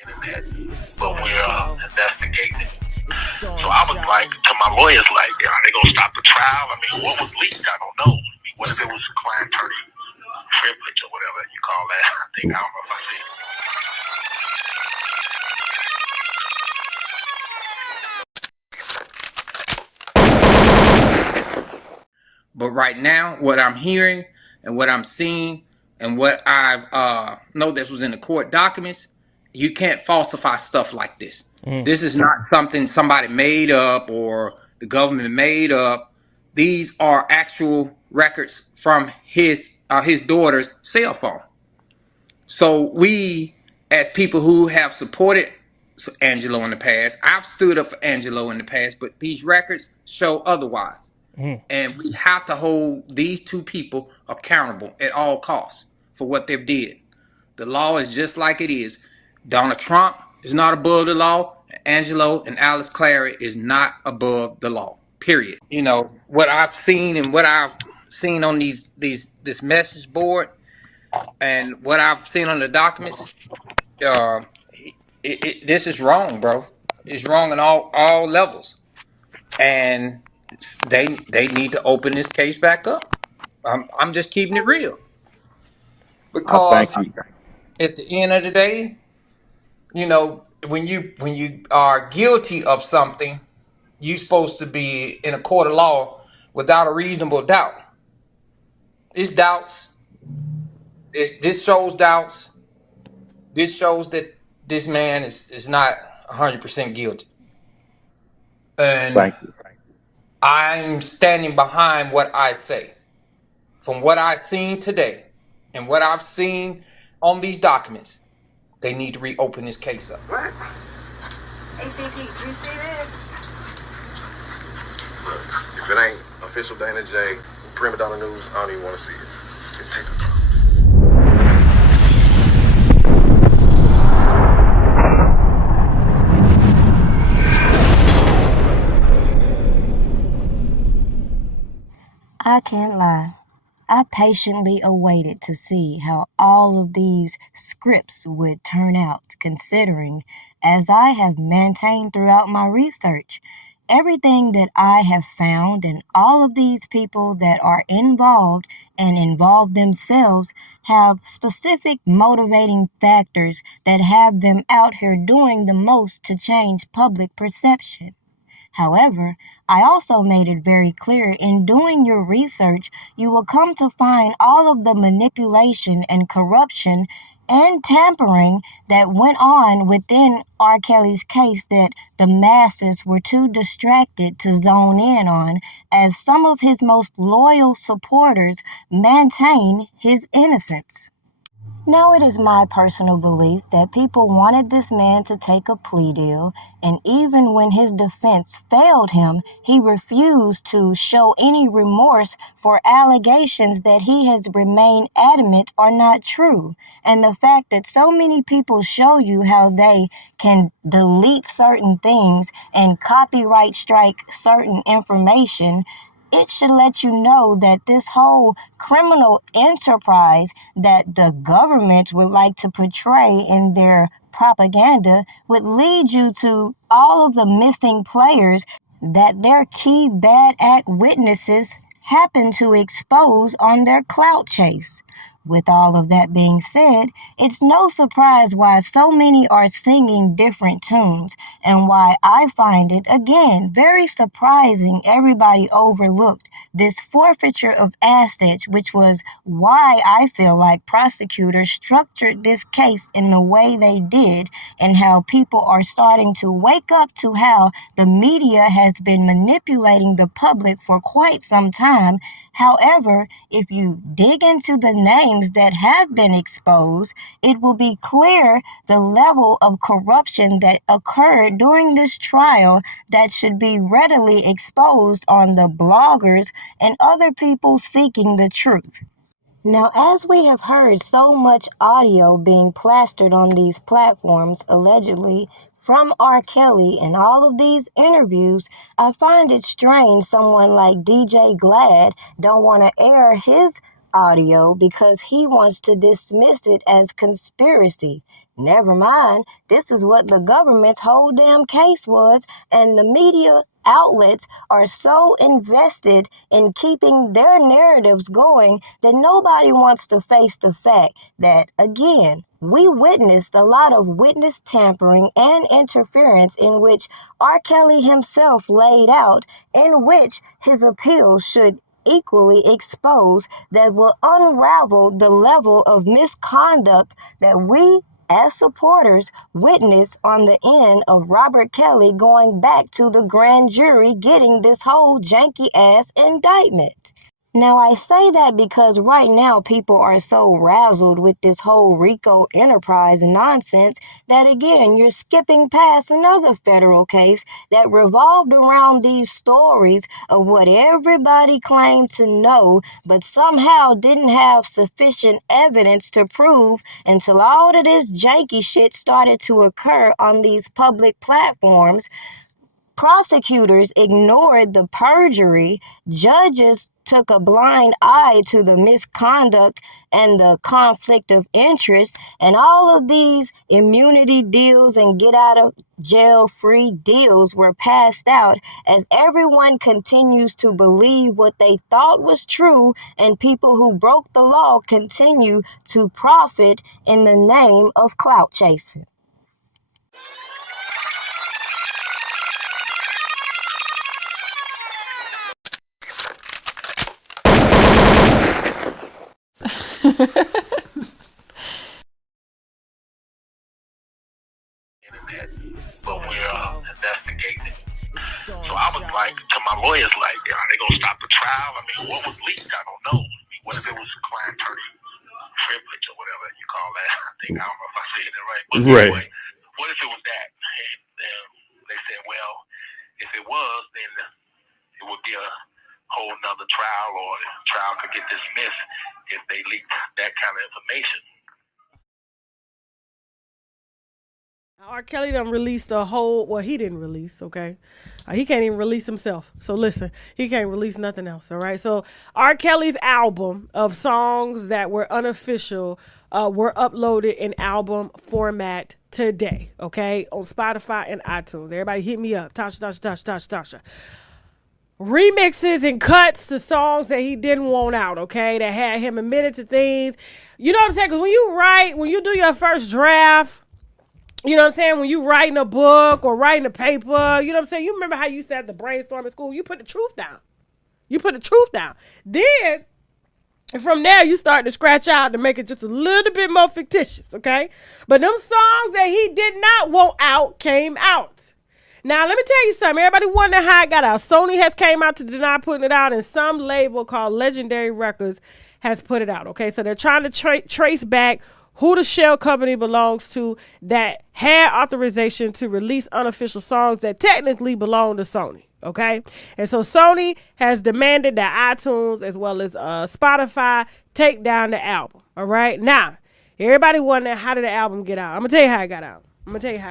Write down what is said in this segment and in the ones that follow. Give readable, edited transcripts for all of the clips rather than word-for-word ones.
internet, but we're investigating. So I was like, to my lawyers, like, are they gonna stop the trial? I mean, what was leaked? I don't know. What if it was client attorney privilege or whatever you call that? I don't know if I said it. But right now, what I'm hearing and what I'm seeing and what I know this was in the court documents, you can't falsify stuff like this. This is not something somebody made up or the government made up. These are actual records from his daughter's cell phone. So we, as people who have supported Angelo in the past, I've stood up for Angelo in the past, but these records show otherwise. And we have to hold these two people accountable at all costs for what they've did. The law is just like it is. Donald Trump is not above the law. Angelo and Alice Clary is not above the law. Period. You know what I've seen and what I've seen on this message board and what I've seen on the documents. Uh, this is wrong, bro. It's wrong in all levels, and they need to open this case back up. I'm just keeping it real I because thank you. at the end of the day, you know, when you are guilty of something, you're supposed to be in a court of law without a reasonable doubt. It's doubts. This shows doubts. This shows that this man is not 100% guilty, and Thank you. I'm standing behind what I say. From what I've seen today and what I've seen on these documents, they need to reopen this case up. What? ACT, did you see this? Look, if it ain't official Dana J, Prima Donna News, I don't even want to see it. Just take the time. I can't lie. I patiently awaited to see how all of these scripts would turn out, considering, as I have maintained throughout my research, everything that I have found and all of these people that are involved and involved themselves have specific motivating factors that have them out here doing the most to change public perception. However, I also made it very clear in doing your research, you will come to find all of the manipulation and corruption and tampering that went on within R. Kelly's case that the masses were too distracted to zone in on, as some of his most loyal supporters maintain his innocence. Now, it is my personal belief that people wanted this man to take a plea deal, and even when his defense failed him, he refused to show any remorse for allegations that he has remained adamant are not true. And the fact that so many people show you how they can delete certain things and copyright strike certain information, it should let you know that this whole criminal enterprise that the government would like to portray in their propaganda would lead you to all of the missing players that their key bad act witnesses happen to expose on their clout chase. With all of that being said, it's no surprise why so many are singing different tunes, and why I find it, again, very surprising everybody overlooked this forfeiture of assets, which was why I feel like prosecutors structured this case in the way they did, and how people are starting to wake up to how the media has been manipulating the public for quite some time. However, if you dig into the names that have been exposed, it will be clear the level of corruption that occurred during this trial that should be readily exposed on the bloggers and other people seeking the truth. Now, as we have heard so much audio being plastered on these platforms, allegedly from R. Kelly and all of these interviews, I find it strange someone like DJ Glad don't want to air his audio because he wants to dismiss it as conspiracy. Never mind, this is what the government's whole damn case was, and the media outlets are so invested in keeping their narratives going that nobody wants to face the fact that, again, we witnessed a lot of witness tampering and interference in which R. Kelly himself laid out, in which his appeal should equally expose, that will unravel the level of misconduct that we as supporters witnessed on the end of Robert Kelly going back to the grand jury getting this whole janky ass indictment. Now, I say that because right now people are so razzled with this whole RICO enterprise nonsense that, again, you're skipping past another federal case that revolved around these stories of what everybody claimed to know, but somehow didn't have sufficient evidence to prove until all of this janky shit started to occur on these public platforms. Prosecutors ignored the perjury, judges took a blind eye to the misconduct and the conflict of interest, and all of these immunity deals and get out of jail free deals were passed out as everyone continues to believe what they thought was true, and people who broke the law continue to profit in the name of clout chasing. Internet, but we're investigating. So I was like, to my lawyers, like, are they gonna stop the trial? I mean, what was leaked? I don't know. What if it was client attorney privilege or whatever you call that? I don't know if I said it right. But anyway, what if it was that? And they said, well, if it was, then it would be a whole nother trial, or the trial could get dismissed if they leaked that kind of information. R. Kelly done released a whole, well, he didn't release, okay? He can't even release himself. So listen, he can't release nothing else, all right? So R. Kelly's album of songs that were unofficial were uploaded in album format today, okay? On Spotify and iTunes. Everybody hit me up. Tasha. Remixes and cuts to songs that he didn't want out, okay? That had him admitted to things. You know what I'm saying? Because when you do your first draft, you know what I'm saying? When you writing a book or writing a paper, you know what I'm saying? You remember how you used to have to brainstorm in school? You put the truth down. Then, from there, you start to scratch out to make it just a little bit more fictitious, okay? But them songs that he did not want out came out. Now, let me tell you something. Everybody wondering how it got out. Sony has came out to deny putting it out, and some label called Legendary Records has put it out, okay? So they're trying to trace back who the shell company belongs to that had authorization to release unofficial songs that technically belong to Sony, okay? And so Sony has demanded that iTunes as well as Spotify take down the album, all right? Now, everybody wondering, how did the album get out? I'm going to tell you how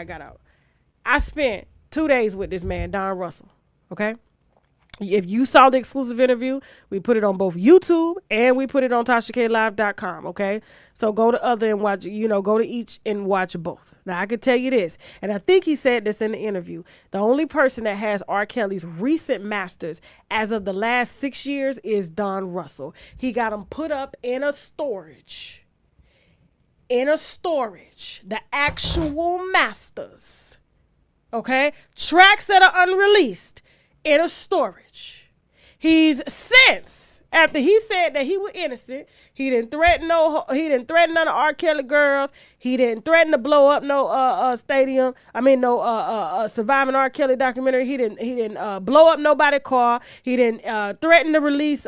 it got out. I spent 2 days with this man, Don Russell, okay? If you saw the exclusive interview, we put it on both YouTube and we put it on TashaKLive.com, okay? So go to other and watch, go to each and watch both. Now, I can tell you this, and I think he said this in the interview. The only person that has R. Kelly's recent masters as of the last 6 years is Don Russell. He got them put up in a storage. The actual masters, okay? Tracks that are unreleased. In a storage. He's since, after he said that he was innocent, he didn't threaten none of R. Kelly girls. He didn't threaten to blow up no surviving R. Kelly documentary. He didn't blow up nobody's car. He didn't threaten to release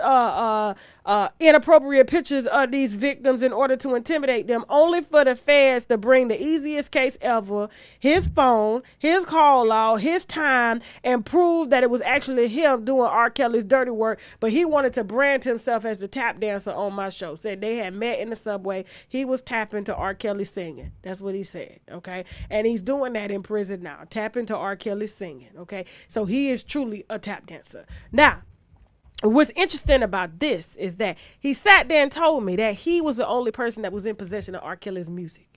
inappropriate pictures of these victims in order to intimidate them, only for the feds to bring the easiest case ever, his phone, his call log, his time, and prove that it was actually him doing R. Kelly's dirty work. But he wanted to brand himself as the tap dancer on my show. Said they had met in the subway. He was tapping to R. Kelly singing. That's what he said, okay? And he's doing that in prison now, tapping to R. Kelly singing, okay? So he is truly a tap dancer. Now, What's interesting about this is that he sat there and told me that he was the only person that was in possession of R. Kelly's music.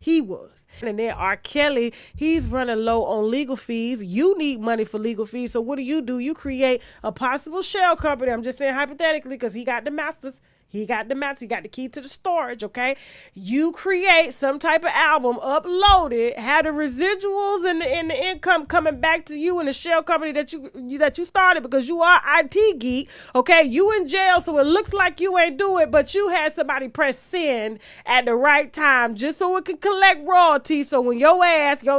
He was. And then R. Kelly, he's running low on legal fees. You need money for legal fees. So what do? You create a possible shell company. I'm just saying hypothetically because he got the masters. He got the master. He got the key to the storage, okay? You create some type of album, upload it, have the residuals and the income coming back to you in the shell company that you started because you are IT geek, okay? You in jail, so it looks like you ain't do it, but you had somebody press send at the right time just so it can collect royalties. So when your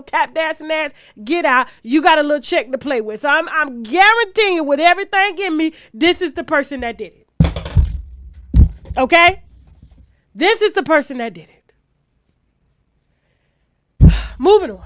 tap dancing ass get out, you got a little check to play with. So I'm guaranteeing you with everything in me, this is the person that did it. Okay? This is the person that did it. Moving on.